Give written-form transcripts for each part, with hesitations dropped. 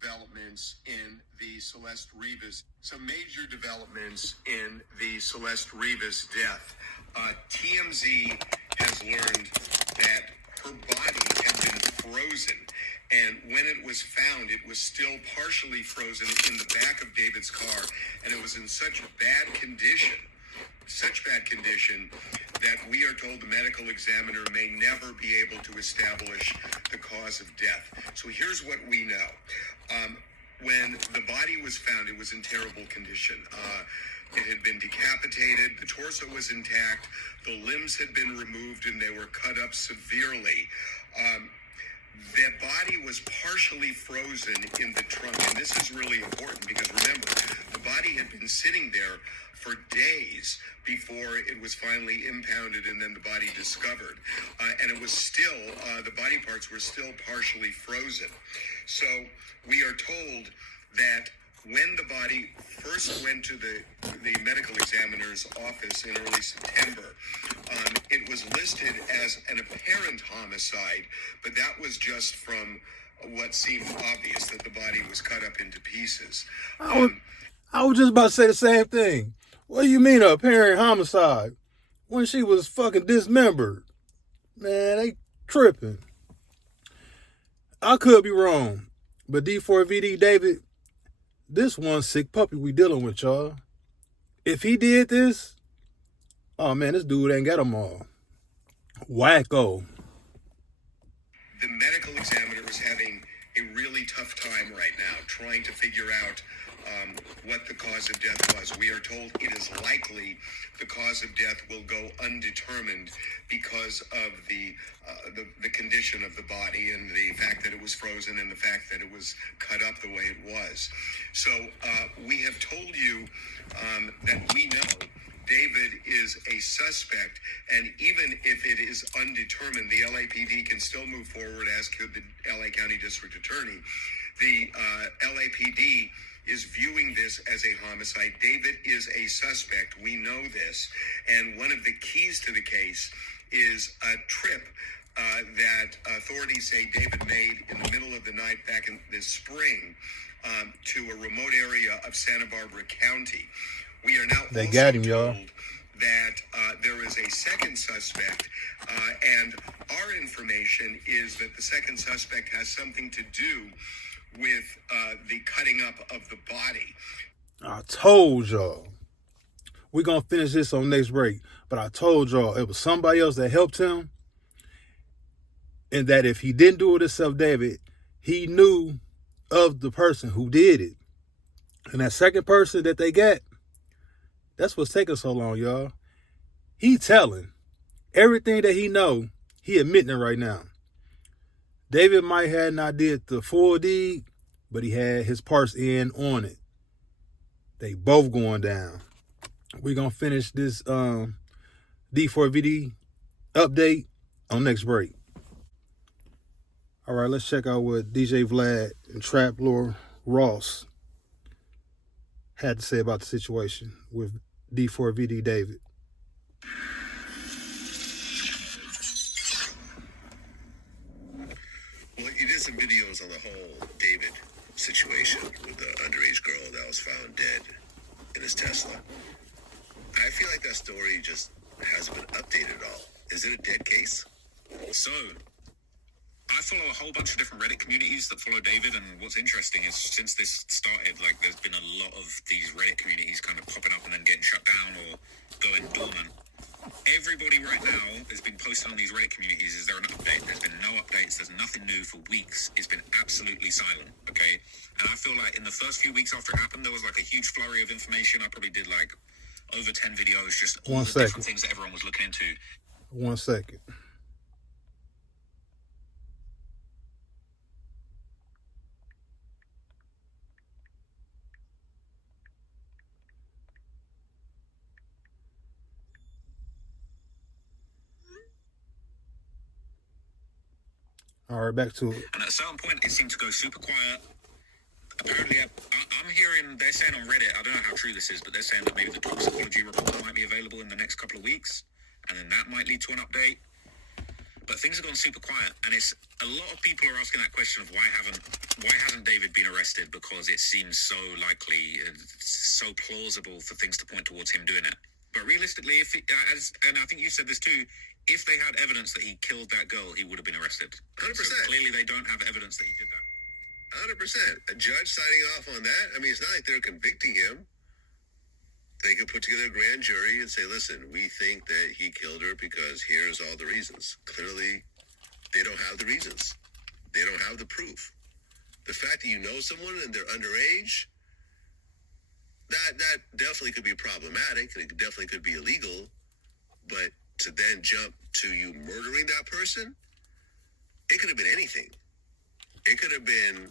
Developments in the Celeste Rivas. Some major developments in the Celeste Rivas death. TMZ has learned that her body had been frozen, and when it was found, it was still partially frozen in the back of David's car, and it was in such bad condition that we are told the medical examiner may never be able to establish the cause of death. So here's what we know. When the body was found, it was in terrible condition. It had been decapitated, the torso was intact, the limbs had been removed, and they were cut up severely. The body was partially frozen in the trunk, and this is really important because remember, the body had been sitting there for days before it was finally impounded and then the body discovered. And it was still, the body parts were still partially frozen. So we are told that when the body first went to the medical examiner's office in early September, it was listed as an apparent homicide, but that was just from what seemed obvious, that the body was cut up into pieces. I was just about to say the same thing. What do you mean an apparent homicide? When she was fucking dismembered. Man, they tripping. I could be wrong, but D4VD David, this one sick puppy we dealing with, y'all. If he did this, oh man, this dude ain't got them all. Wacko. The medical examiner is having a really tough time right now trying to figure out what the cause of death was. We are told it is likely the cause of death will go undetermined because of the condition of the body and the fact that it was frozen and the fact that it was cut up the way it was. So we have told you that we know David is a suspect, and even if it is undetermined, the LAPD can still move forward, as could the LA County District Attorney. The LAPD is viewing this as a homicide. David is a suspect. We know this. And one of the keys to the case is a trip that authorities say David made in the middle of the night back in this spring to a remote area of Santa Barbara County. We are now they got him, y'all. told that there is a second suspect, and our information is that the second suspect has something to do with the cutting up of the body. I told y'all. We're going to finish this on next break, but I told y'all it was somebody else that helped him, and that if he didn't do it himself, David, he knew of the person who did it. And that second person that they got, that's what's taking so long, y'all. He telling everything that he know, he admitting it right now. David might have not did the full deed, but he had his parts in on it. They both going down. We're going to finish this D4VD update on next break. All right, let's check out what DJ Vlad and Trap Lord Ross had to say about the situation with D4VD David. Well, you did some videos on the whole David situation with the underage girl that was found dead in his Tesla. I feel like that story just hasn't been updated at all. Is it a dead case? So, I follow a whole bunch of different Reddit communities that follow David, and what's interesting is since this started, like, there's been a lot of these Reddit communities kind of popping up and then getting shut down or going dormant. Everybody right now has been posting on these Reddit communities, is there an update? There's been no updates, there's nothing new for weeks. It's been absolutely silent, okay? And I feel like in the first few weeks after it happened, there was like a huge flurry of information. I probably did like over 10 videos, just all the different things that everyone was looking into. 1 second. All right, back to it. And at a certain point, it seemed to go super quiet. Apparently, I'm hearing, they're saying on Reddit, I don't know how true this is, but they're saying that maybe the toxicology report might be available in the next couple of weeks, and then that might lead to an update. But things have gone super quiet, and it's a lot of people are asking that question of why hasn't David been arrested? arrested because it seems so likely, so plausible for things to point towards him doing it. But realistically, and I think you said this too, if they had evidence that he killed that girl, he would have been arrested. 100%. So clearly they don't have evidence that he did that. 100%. A judge signing off on that, I mean, it's not like they're convicting him. They could put together a grand jury and say, listen, we think that he killed her because here's all the reasons. Clearly, they don't have the reasons. They don't have the proof. The fact that you know someone and they're underage, that definitely could be problematic, and it definitely could be illegal. But to then jump to you murdering that person, it could have been anything. It could have been,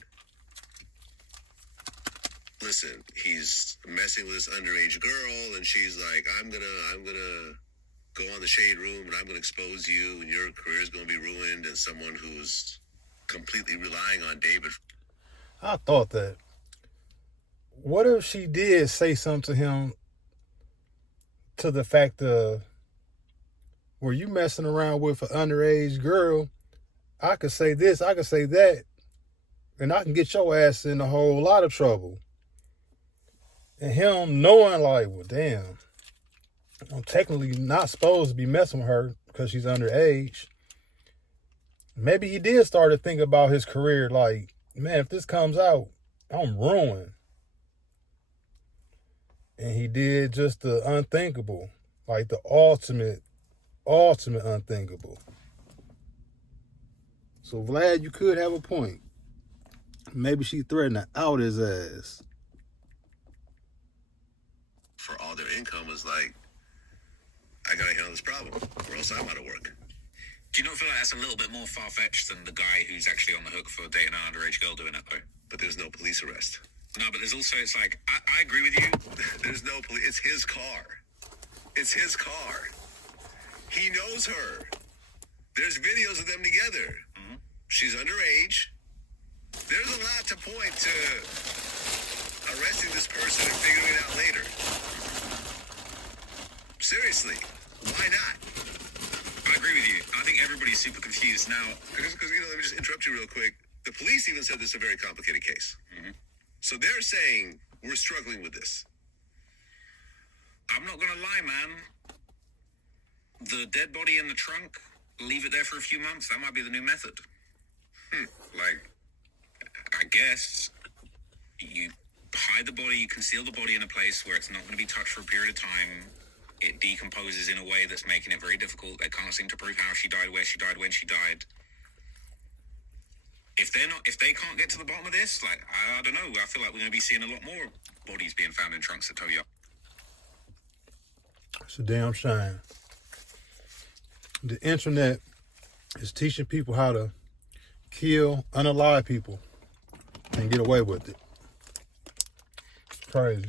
listen, he's messing with this underage girl, and she's like, I'm gonna go on the shade room, and I'm gonna expose you, and your career is gonna be ruined, and someone who's completely relying on David. I thought that. What if she did say something to him to the fact of, were you messing around with an underage girl? I could say this, I could say that, and I can get your ass in a whole lot of trouble. And him knowing like, well, damn, I'm technically not supposed to be messing with her because she's underage. Maybe he did start to think about his career like, man, if this comes out, I'm ruined. And he did just the unthinkable, like the ultimate unthinkable. So Vlad, you could have a point. Maybe she threatened to out his ass. For all their income was like, I gotta handle this problem, or else I'm out of work. Do you not feel like that's a little bit more far-fetched than the guy who's actually on the hook for dating an underage girl doing it, though? But there's no police arrest. No, but there's also, it's like, I agree with you. There's no police. It's his car. It's his car. He knows her. There's videos of them together. Mm-hmm. She's underage. There's a lot to point to arresting this person and figuring it out later. Seriously, why not? I agree with you. I think everybody's super confused now. Because let me just interrupt you real quick. The police even said this is a very complicated case. Mm-hmm. So they're saying we're struggling with this. I'm not gonna lie, man. The dead body in the trunk, leave it there for a few months. That might be the new method. Like, I guess you hide the body, you conceal the body in a place where it's not going to be touched for a period of time. It decomposes in a way that's making it very difficult. They can't seem to prove how she died, where she died, when she died. If they can't get to the bottom of this, like, I don't know. I feel like we're going to be seeing a lot more bodies being found in trunks at Toyo. It's a damn shame. The internet is teaching people how to kill unalive people and get away with it. Crazy.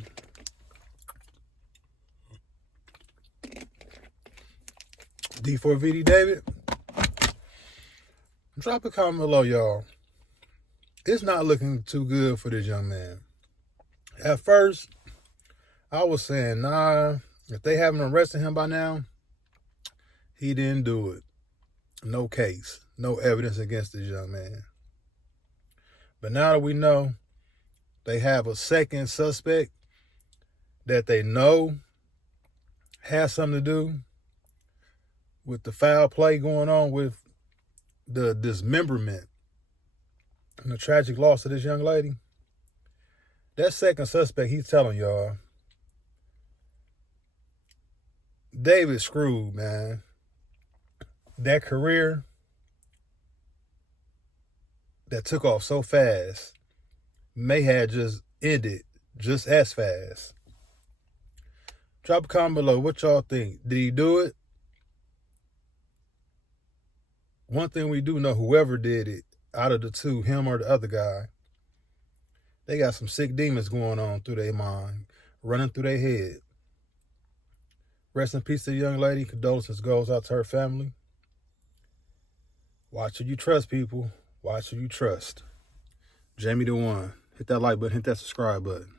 D4VD David, drop a comment below, y'all. It's not looking too good for this young man. At first, I was saying, nah, if they haven't arrested him by now, he didn't do it. No case, no evidence against this young man. But now that we know they have a second suspect that they know has something to do with the foul play going on with the dismemberment and the tragic loss of this young lady, that second suspect, he's telling y'all, David screwed, man. That career that took off so fast may have just ended just as fast. Drop a comment below. What y'all think? Did he do it? One thing we do know, whoever did it, out of the two, him or the other guy, they got some sick demons going on through their mind, running through their head. Rest in peace to the young lady. Condolences goes out to her family. Watch who you trust, people. Watch who you trust. Jamie the One. Hit that like button, hit that subscribe button.